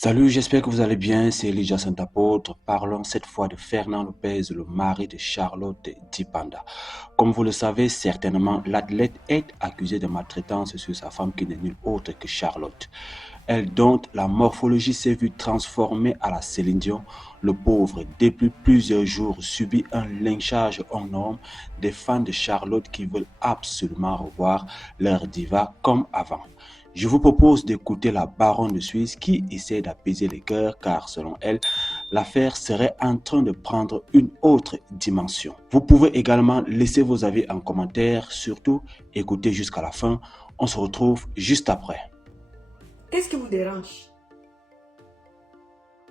Salut, j'espère que vous allez bien. C'est Elijah Saint-Apôtre. Parlons cette fois de Fernand Lopez, le mari de Charlotte Dipanda. Comme vous le savez certainement, l'athlète est accusé de maltraitance sur sa femme qui n'est nulle autre que Charlotte. Elle dont la morphologie s'est vue transformée à la Céline Dion. Le pauvre, depuis plusieurs jours, subit un lynchage hors norme des fans de Charlotte qui veulent absolument revoir leur diva comme avant. Je vous propose d'écouter la baronne de Suisse qui essaie d'apaiser les cœurs car selon elle, l'affaire serait en train de prendre une autre dimension. Vous pouvez également laisser vos avis en commentaire, surtout écoutez jusqu'à la fin. On se retrouve juste après. Qu'est-ce qui vous dérange?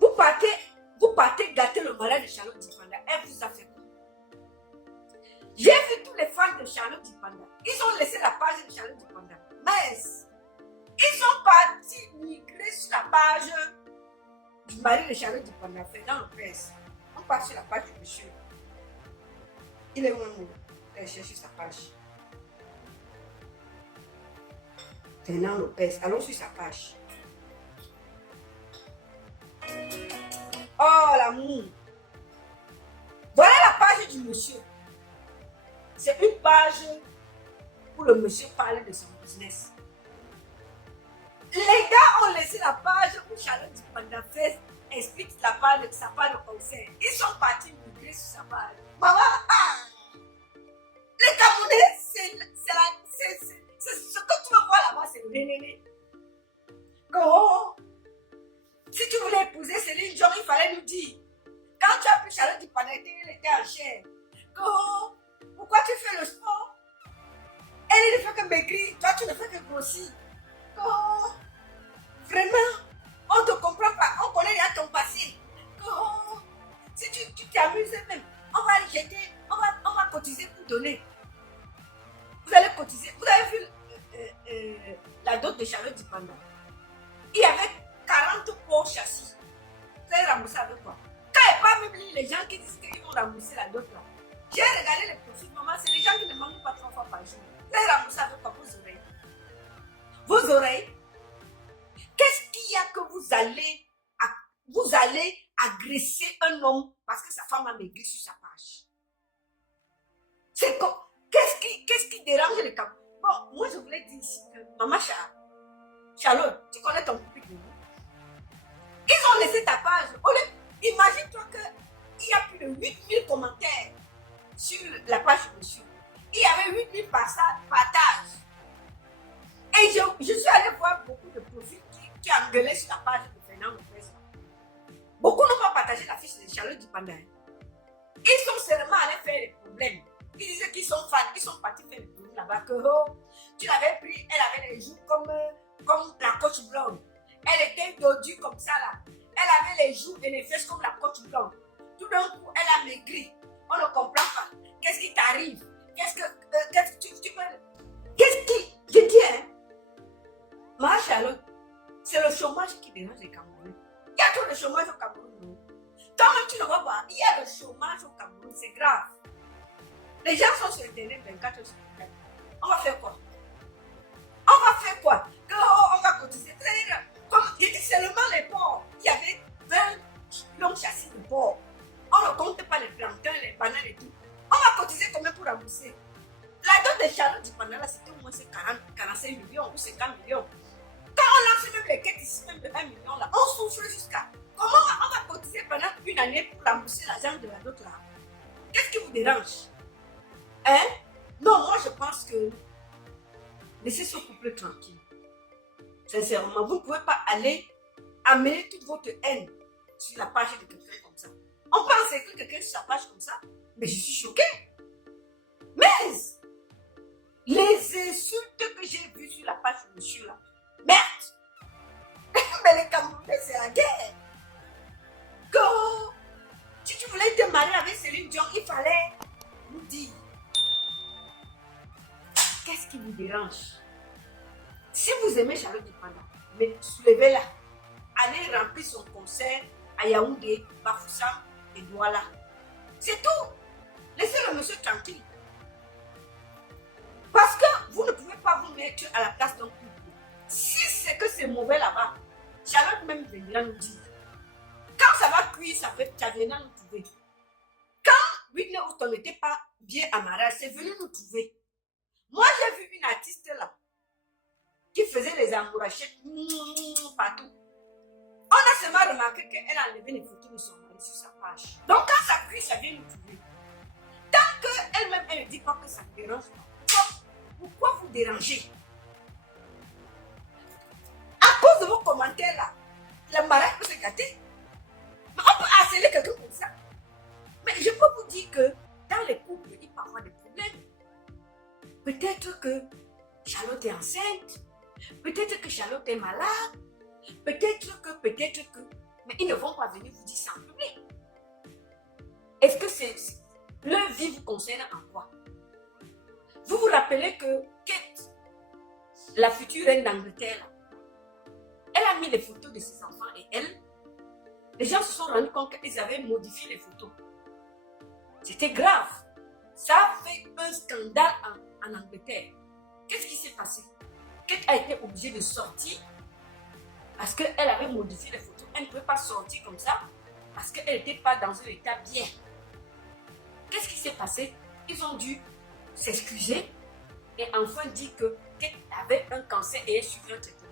Vous partez, vous partez gâter le malade de Charlotte Dipanda. Elle vous a fait quoi? J'ai vu tous les fans de Charlotte Dipanda. Ils ont laissé la page de Charlotte Dipanda. Mais ils sont partis migrer sur la page du mari de Charlotte Dipanda, Fernand Lopez. On part sur la page du monsieur. Il est où? Elle cherche sa page. Fernand Lopez, allons sur sa page. Oh l'amour! Voilà la page du monsieur. C'est une page où le monsieur parle de son business. Les gars ont laissé la page où Charlotte Dipanda explique sa part de concert. Ils sont partis migrer sur sa page. Maman, les Camerounais, c'est ce que tu veux voir là-bas, c'est le nénéné. Oh, si tu voulais épouser Céline Dion, il fallait nous dire. Quand tu as pris Charlotte Dipanda, elle était en chair. Oh, pourquoi tu fais le sport? Elle ne fait que maigrir, toi tu ne fais que grossir. Oh, vraiment, on ne te comprend pas, on connaît déjà ton passé. Oh, si tu t'amuses même, on va le jeter, on va cotiser pour donner. Vous allez cotiser. Vous avez vu la dot de Charlotte Dipanda? Il y avait 40 ports châssis. Vous allez rembourser avec quoi? Quand il n'y a pas même les gens qui disent qu'ils vont rembourser la dot là. J'ai regardé les profils, maman, c'est les gens qui ne mangent pas 3 fois par jour. Vous allez rembourser avec quoi? Vos oreilles. Vos oreilles. Qu'est-ce qu'il y a que vous allez agresser un homme parce que sa femme a maigri sur sa page? C'est quoi? Qu'est-ce qui dérange les camps? Bon, moi je voulais dire ici que maman Charlotte, tu connais ton public. Ils ont laissé ta page. Imagine-toi qu'il y a plus de 8000 commentaires sur la page de monsieur. Il y avait 8000 partages. Et je suis allée voir beaucoup de profils qui engueulaient sur la page de Fernand Lopez. Beaucoup n'ont pas partagé la fiche de Charlotte Dipanda. Ils sont seulement allés faire les problèmes. Ils disaient qu'ils sont fans, ils sont partis faire les problèmes là-bas. Que oh, tu l'avais pris, elle avait les joues comme la coach blonde. Elle était dodue comme ça là. Elle avait les joues et les fesses comme la coach blonde. Tout d'un coup, elle a maigri. On ne comprend pas. Qu'est-ce qui t'arrive? Qu'est-ce que tu peux... Qu'est-ce qui... Je dis, hein? Ma Charlotte, c'est le chômage qui dérange les Camerounais. Il y a trop de chômage au Cameroun. Toi-même, tu ne vois pas. Il y a le chômage au Cameroun. C'est grave. Les gens sont sur Internet 24 heures sur 24. On va faire quoi? On va faire quoi? On va cotiser. Comme je dis seulement les porcs. Il y avait 20 longs châssis de porcs. On ne compte pas les plantains, les bananes et tout. On va cotiser combien pour rembourser? La dot de Charlotte Dipanda, c'était au moins 40, 45 millions ou 50 millions. Quand on lance même les quêtes ici, même de 1 million, là, on souffre jusqu'à. Comment on va cotiser pendant une année pour rembourser l'argent de la dot là? Qu'est-ce qui vous dérange? Hein? Non, moi je pense que laissez ce couple tranquille. Sincèrement, vous ne pouvez pas aller amener toute votre haine sur la page de quelqu'un comme ça. On pense écrire quelqu'un sur sa page comme ça, mais je suis choquée. Mais les insultes que j'ai vues sur la page de monsieur là, merde! Mais les Camerounais, c'est la guerre. Si tu voulais te marier avec Céline Dion, il fallait nous dire. Qu'est-ce qui vous dérange? Si vous aimez Charlotte Dipanda, mais soulevez-la. Allez remplir son concert à Yaoundé, Bafoussam et Douala. C'est tout. Laissez le monsieur tranquille. Parce que vous ne pouvez pas vous mettre à la place d'un couple. Si c'est que c'est mauvais là-bas, Charlotte même viendra nous dire. Quand ça va cuire, ça viendra nous trouver. Quand Whitney Houston n'était pas bien amarré, c'est venu nous trouver. Moi, j'ai vu une artiste là qui faisait les amourachettes partout. On a seulement remarqué qu'elle a enlevé les photos de son mari sur sa page. Donc quand ça cuit, ça vient nous trouver. Tant qu'elle-même, elle ne dit pas que ça ne dérange pas. Pourquoi vous dérangez? À cause de vos commentaires là, le mariage peut se gâter. Mais on peut harceler quelqu'un comme ça. Mais je peux vous dire que dans les couples, il y a parfois des problèmes. Peut-être que Charlotte est enceinte. Peut-être que Charlotte est malade. Peut-être que. Mais ils ne vont pas venir vous dire ça en public. Est-ce que leur vie vous concerne en quoi? Vous vous rappelez que Kate, la future reine d'Angleterre, elle a mis les photos de ses enfants et elle, les gens se sont rendus compte qu'ils avaient modifié les photos. C'était grave. Ça a fait un scandale en Angleterre. Qu'est-ce qui s'est passé? Kate a été obligée de sortir parce qu'elle avait modifié les photos. Elle ne pouvait pas sortir comme ça parce qu'elle n'était pas dans un état bien. Qu'est-ce qui s'est passé? Ils ont dû s'excuser et enfin dire que Kate avait un cancer et elle suivait un traitement.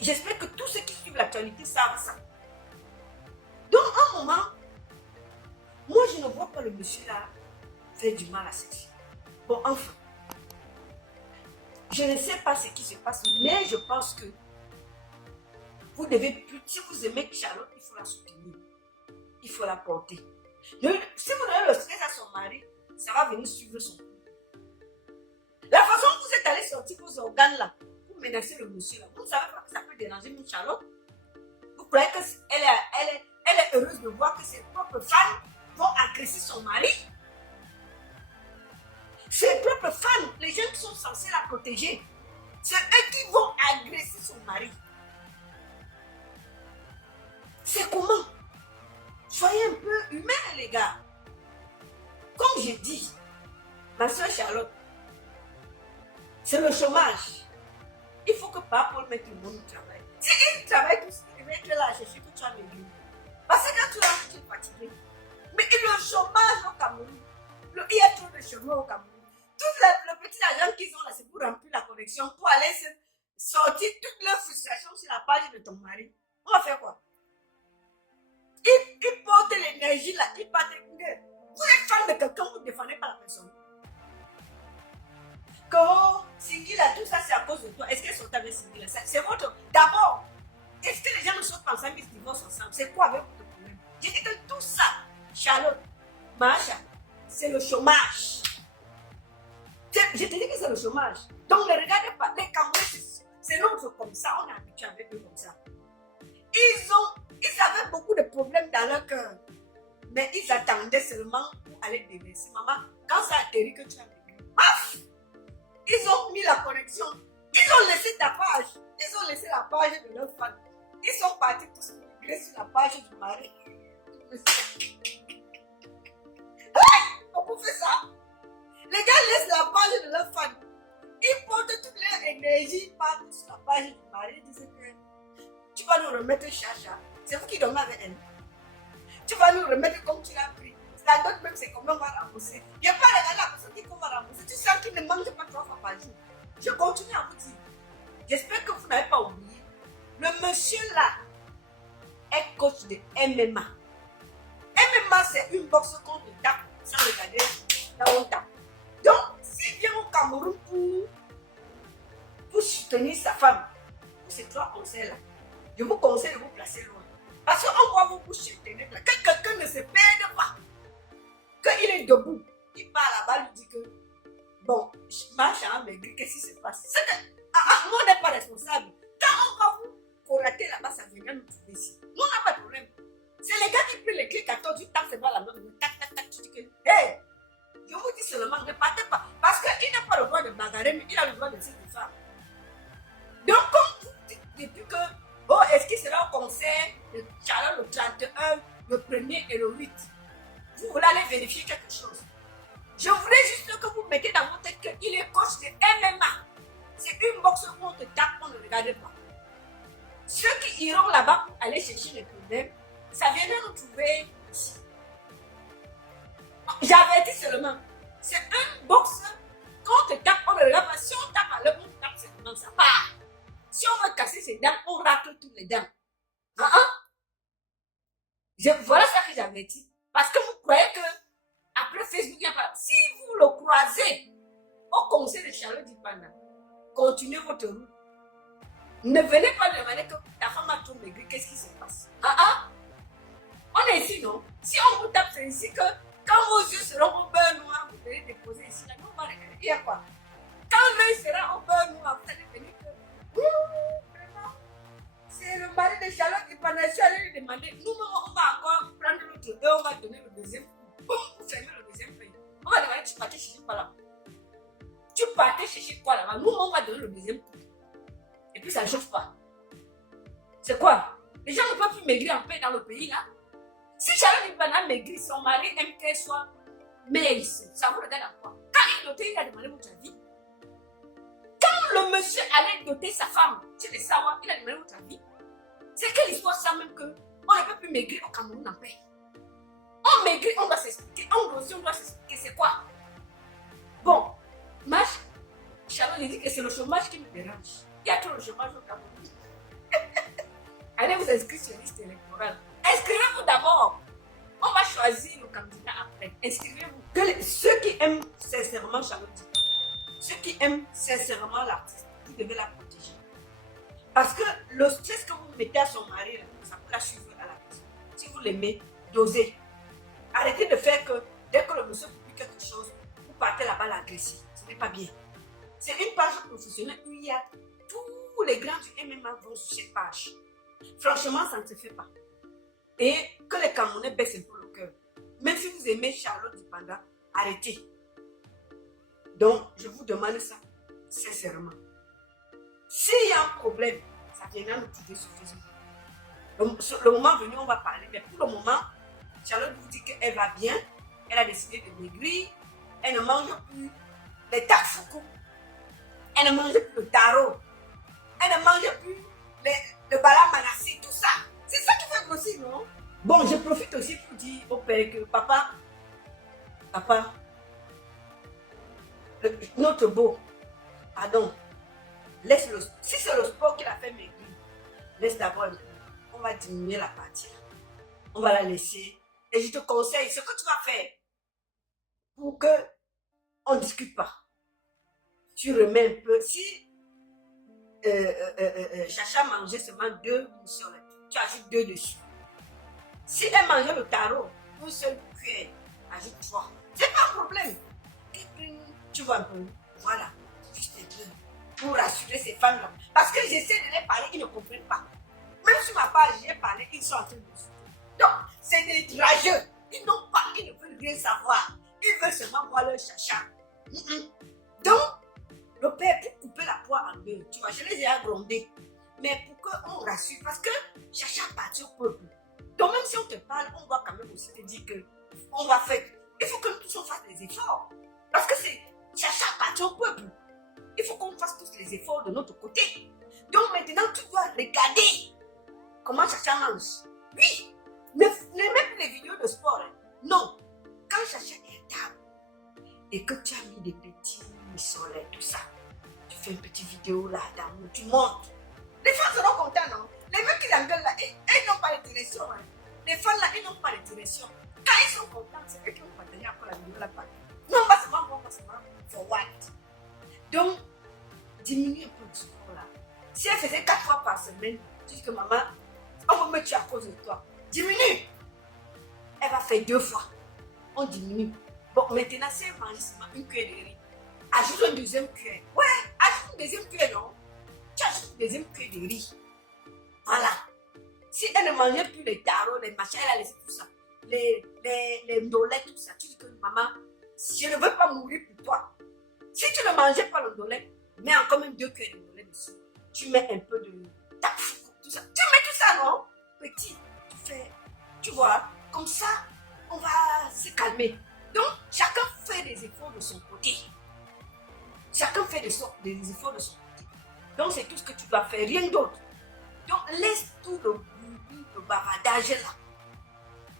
J'espère que tous ceux qui suivent l'actualité savent ça. Donc, à un moment, moi, je ne vois pas le monsieur là faire du mal à ceci. Bon, enfin, je ne sais pas ce qui se passe, mais je pense que vous devez plus, si vous aimez Charlotte, il faut la soutenir. Il faut la porter. Si vous donnez le stress à son mari, ça va venir suivre son coup. La façon dont vous êtes allé sortir vos organes là, pour menacer le monsieur là, vous ne savez pas que ça peut déranger une Charlotte. Vous croyez qu'elle est heureuse de voir que ses propres fans vont agresser son mari? Ses propres fans, les gens qui sont censés la protéger, c'est eux qui vont agresser son mari. C'est comment? Soyez un peu humains, les gars. Comme je dis, ma soeur Charlotte, c'est le chômage. Il faut que Papa Paul mette le monde au travail. Si il travaille tout ce qu'il devait être là à chercher que tu as maigri. Parce que quand tu es fatigué. Mais le chômage au Cameroun, il y a trop de chômage au Cameroun. Tout le petit argent qu'ils ont là, c'est pour remplir la connexion, pour aller sortir toute leur frustration sur la page de ton mari. On va faire quoi? Il porte l'énergie là, il part. Vous êtes fan de quelqu'un, vous ne défendez pas la personne. Quand Singila, tout ça c'est à cause de toi. Est-ce qu'elle saute avec Singila? C'est votre. D'abord, est-ce que les gens ne sautent pas ensemble, ils se divorcent ensemble? C'est quoi avec votre problème? J'ai dit que tout ça, Charlotte, Macha, c'est le chômage. Je te dis que c'est le chômage. Donc ne regardez pas, les Camerounais, c'est notre comme ça, on est habitué avec eux comme ça. Ils avaient beaucoup de problèmes dans leur cœur. Mais ils attendaient seulement pour aller déverser. Maman, quand ça atterrit que tu as vécu, paf! Ils ont mis la connexion. Ils ont laissé ta page. Ils ont laissé la page de leur fan. Ils sont partis tous migrer sur la page du mari. On fait ça. Les gars laissent la page de leur fan. Ils portent toute leur énergie partout sur la page du mari. Ils disent que tu vas nous remettre chacha. C'est vous qui dormez avec elle. Tu vas nous remettre comme tu l'as pris. La dot même, c'est comment on va rembourser. Il n'y a pas regardé la personne qui va rembourser. Tu sens qu'il ne mange pas 3 fois par jour. Je continue à vous dire. J'espère que vous n'avez pas oublié. Le monsieur là est coach de MMA. MMA, c'est une boxe qu'on te tape sans regarder là où on tape. Donc, s'il vient au Cameroun pour soutenir sa femme, pour ces 3 conseils-là, je vous conseille de vous placer loin. Parce qu'on voit vos bouches soutenir. Que quelqu'un ne se perde pas. Qu'il est debout. Il part là-bas, lui dit que bon, je marche à un maigri, qu'est-ce qui se passe? C'est que nous, on n'est pas responsable. Quand on va vous corater là-bas, ça vient nous trouver ici. Nous, on n'a pas de problème. C'est les gars qui prennent les clés 14, tu tapes, c'est pas la même. Tac, tac, tac, tu dis que, hé, je vous dis seulement, ne partez pas. Parce qu'il n'a pas le droit de bagarrer, mais il a le droit de se défendre. Donc, comme vous dites depuis que, oh, est-ce qu'il sera au concert de Charlotte le 31, le 1er et le 8? Vous voulez aller vérifier quelque chose. Je voulais juste que vous mettez dans votre tête qu'il est coach de MMA. C'est une boxe où on te tape, on ne regarde pas. ceux qui iront là-bas pour aller chercher les problèmes, ça viendra nous trouver ici. J'avertis seulement. C'est un box. Quand on te tape, on ne regarde pas. Si on tape à l'heure, on tape seulement, ça part. Si on veut casser ses dents, on racle toutes les dents. Voilà ça que j'avertis. Parce que vous croyez que après Facebook, il n'y a pas. Si vous le croisez au conseil de Charlotte Dipanda, continuez votre route. Ne venez pas demander que ta femme a trop maigri, qu'est-ce qui se passe? On est ici, non? Si on vous tape, c'est ici que quand vos yeux seront au beurre noir, vous allez déposer ici. Là, on va regarder. Il y a quoi? Quand l'œil sera au beurre noir, vous allez venir que. Vraiment, c'est le mari de Charlotte qui pendant je suis allé lui demander. Nous, on va encore prendre l'autre et on va donner le deuxième. Boum, vous fermez le deuxième pays. On va demander, tu partais chercher quoi là? Tu partais chercher quoi là-bas? Nous, on va donner le deuxième coup. Et puis ça ne chauffe pas. C'est quoi? Les gens ne peuvent plus maigrir en paix dans le pays là. Si Charlotte Dipanda maigrit, son mari aime qu'elle soit mince, ça vous regarde à quoi? Quand il dotait, il a demandé votre avis. Quand le monsieur allait doter sa femme, tu le savoir, il a demandé votre avis. C'est quelle histoire ça même que on ne peut plus maigrir au Cameroun en paix? On maigrit, on doit s'expliquer. On grossit, on doit s'expliquer. C'est quoi? Bon, Charlotte dit que c'est le chômage qui me dérange. Il y a trop de chômage au Cameroun. Allez vous inscrire sur la liste électorale. Inscrivez-vous d'abord. On va choisir le candidat après. Inscrivez-vous. Ceux qui aiment sincèrement Charlotte Dipanda, ceux qui aiment sincèrement l'artiste, vous devez la protéger. Parce que le stress que vous mettez à son mari, ça peut la suivre à la maison. Si vous l'aimez, dosez. Arrêtez de faire que dès que le monsieur publie quelque chose, vous partez là-bas l'agresser. Ce n'est pas bien. C'est une page professionnelle où il y a tous les grands du MMA vont sur cette page. Franchement, ça ne se fait pas. Et que les Camerounais baissent un peu le cœur. Même si vous aimez Charlotte Dipanda, arrêtez. Donc, je vous demande ça, sincèrement. S'il y a un problème, ça viendra nous trouver sur Facebook. Le moment venu, on va parler. Mais pour le moment, Charlotte vous dit qu'elle va bien. Elle a décidé de maigrir. Elle ne mange plus les tafoukou. Elle ne mange plus le taro. Elle ne mange plus le bala manassi, tout ça. C'est ça qui fait grossir, non? Bon, je profite aussi pour dire au père que papa, notre beau, pardon, si c'est le sport qui l'a fait maigrir, laisse d'abord un peu. On va diminuer la partie. On va la laisser. Et je te conseille ce que tu vas faire pour qu'on ne discute pas. Tu remets un peu. Si Chacha mangeait seulement 2 moussolettes, tu ajoutes 2 dessus. Si elle mangeait le taro, une seule cuillère, ajoute 3. C'est pas un problème. Tu vois un peu. Voilà. Juste un peu. Pour rassurer ces femmes-là. Parce que j'essaie de les parler, ils ne comprennent pas. Même sur ma page, j'ai parlé, ils sont en train de me soutenir. Donc, c'est des rageux. Ils ne veulent rien savoir. Ils veulent seulement voir leur chacha. Donc, le père, pour couper la poire en deux, tu vois, je les ai agrandés. Mais pour qu'on rassure, parce que chacha appartient au peuple. Donc, même si on te parle, on va quand même aussi te dire qu'on va faire. Il faut que nous tous on fasse des efforts. Parce que chacha appartient au peuple. Il faut qu'on fasse tous les efforts de notre côté. Donc maintenant, tu dois regarder comment Chacha mange. Oui, ne mets plus les vidéos de sport. Hein. Non, quand Chacha est à table et que tu as mis des petits soleils, tout ça, tu fais une petite vidéo là, tu montes. Les femmes seront contents, non? Les mecs qui engueulent là, ils n'ont pas de direction. Hein. Les femmes là, ils n'ont pas de direction. Quand ils sont contents, c'est eux qui vont partager encore la vidéo là-bas. Non, pas seulement bon, pas seulement for what. Donc, diminue un peu le sport là. Si elle faisait 4 fois par semaine, tu dis que maman, on va me tuer à cause de toi. Diminue. Elle va faire 2 fois. On diminue. Bon, maintenant, si elle mange seulement une cuillère de riz, ajoute une deuxième cuillère. Ouais, ajoute une deuxième cuillère, non? Tu ajoutes une deuxième cuillère de riz. Voilà. Si elle ne mangeait plus les tarots, les machins, elle a laissé tout ça. Les ndolets, tout ça. Tu dis que maman, je ne veux pas mourir pour toi. Si tu ne mangeais pas le ndolé, mets encore même 2 cuillères de ndolé dessus. Tu mets un peu de tafou, tout ça. Tu mets tout ça, non? Petit, tu fais, tu vois, comme ça, on va se calmer. Donc, chacun fait des efforts de son côté. Chacun fait des efforts de son côté. Donc, c'est tout ce que tu dois faire, rien d'autre. Donc, laisse tout le bavardage là.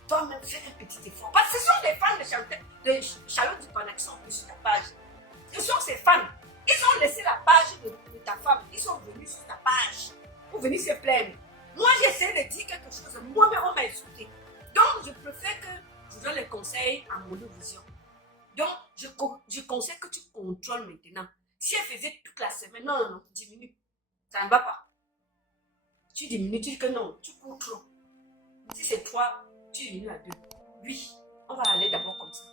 Toi-même, fais un petit effort. Parce que ce sont les fans de Charlotte Dupanda qui sont venus sur ta page. Ce sont ces fans. Ils ont laissé la page de ta femme. Ils sont venus sur ta page pour venir se plaindre. Moi, j'essaie de dire quelque chose. Moi-même, on m'a insulté. Donc, je préfère que je donne les conseils à mon vision. Donc, je conseille que tu contrôles maintenant. Si elle faisait toute la semaine, non, diminue. Ça ne va pas. Tu diminues, tu dis que non, tu cours trop. Si c'est 3, tu diminues à 2. Oui, on va aller d'abord comme ça.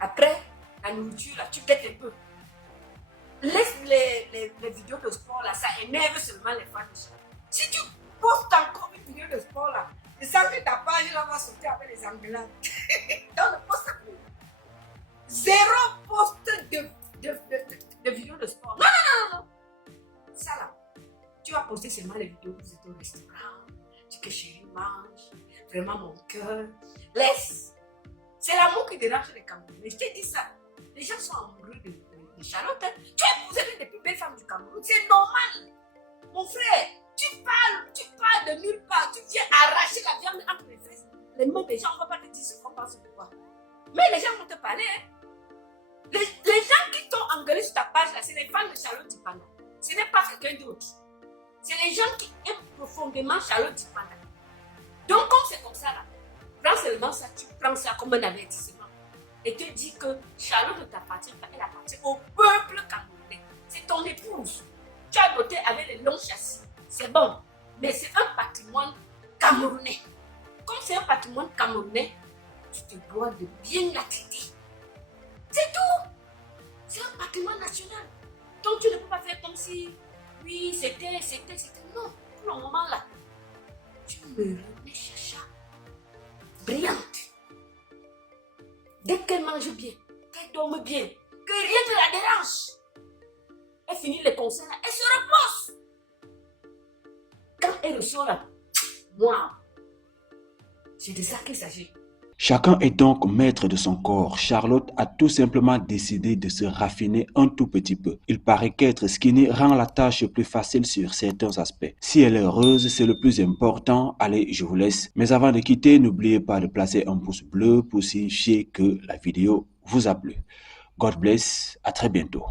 Après, la nourriture, là, tu pètes un peu. Laisse les vidéos de sport, là, ça énerve seulement les fans. Si tu postes encore une vidéo de sport, là, je sens que ta page, là, va sauter avec les engueulades. Donc, ne poste plus. Zéro post de vidéos de sport. Non. Ça, là, tu vas poster seulement les vidéos où vous êtes au restaurant. Tu que chérie mange. Vraiment, mon cœur. Laisse. C'est l'amour qui dérange les Camerounais. Je te dis ça. Les gens sont amoureux de Charlotte. Hein. Tu as épousé l'une des plus belles femmes du Cameroun. C'est normal. Mon frère, tu parles de nulle part. Tu viens arracher la viande entre les fesses. Les mains des gens, on ne va pas te dire ce qu'on pense de toi. Mais les gens vont te parler. Hein. Les gens qui t'ont engueulé sur ta page, là, c'est les fans de Charlotte Dupanda. Ce n'est pas quelqu'un d'autre. C'est les gens qui aiment profondément Charlotte Dupanda. Donc, comme c'est comme ça, là, prends seulement ça, tu prends ça comme un avertissement. Et te dis que Charlotte ne t'appartient pas, elle appartient au peuple camerounais. C'est ton épouse. Tu as doté avec les longs châssis. C'est bon. Mais c'est un patrimoine camerounais. Comme c'est un patrimoine camerounais, tu te dois de bien la traiter. C'est tout. C'est un patrimoine national. Donc tu ne peux pas faire comme si, oui, c'était. Non, pour le moment là, tu me remets Chacha brillante. Dès qu'elle mange bien, qu'elle dorme bien, que rien ne la dérange, elle finit les concerts, elle se repose. Quand elle ressort là, moi, c'est de ça qu'il s'agit. Chacun est donc maître de son corps. Charlotte a tout simplement décidé de se raffiner un tout petit peu. Il paraît qu'être skinny rend la tâche plus facile sur certains aspects. Si elle est heureuse, c'est le plus important. Allez, je vous laisse. Mais avant de quitter, n'oubliez pas de placer un pouce bleu pour signifier que la vidéo vous a plu. God bless, à très bientôt.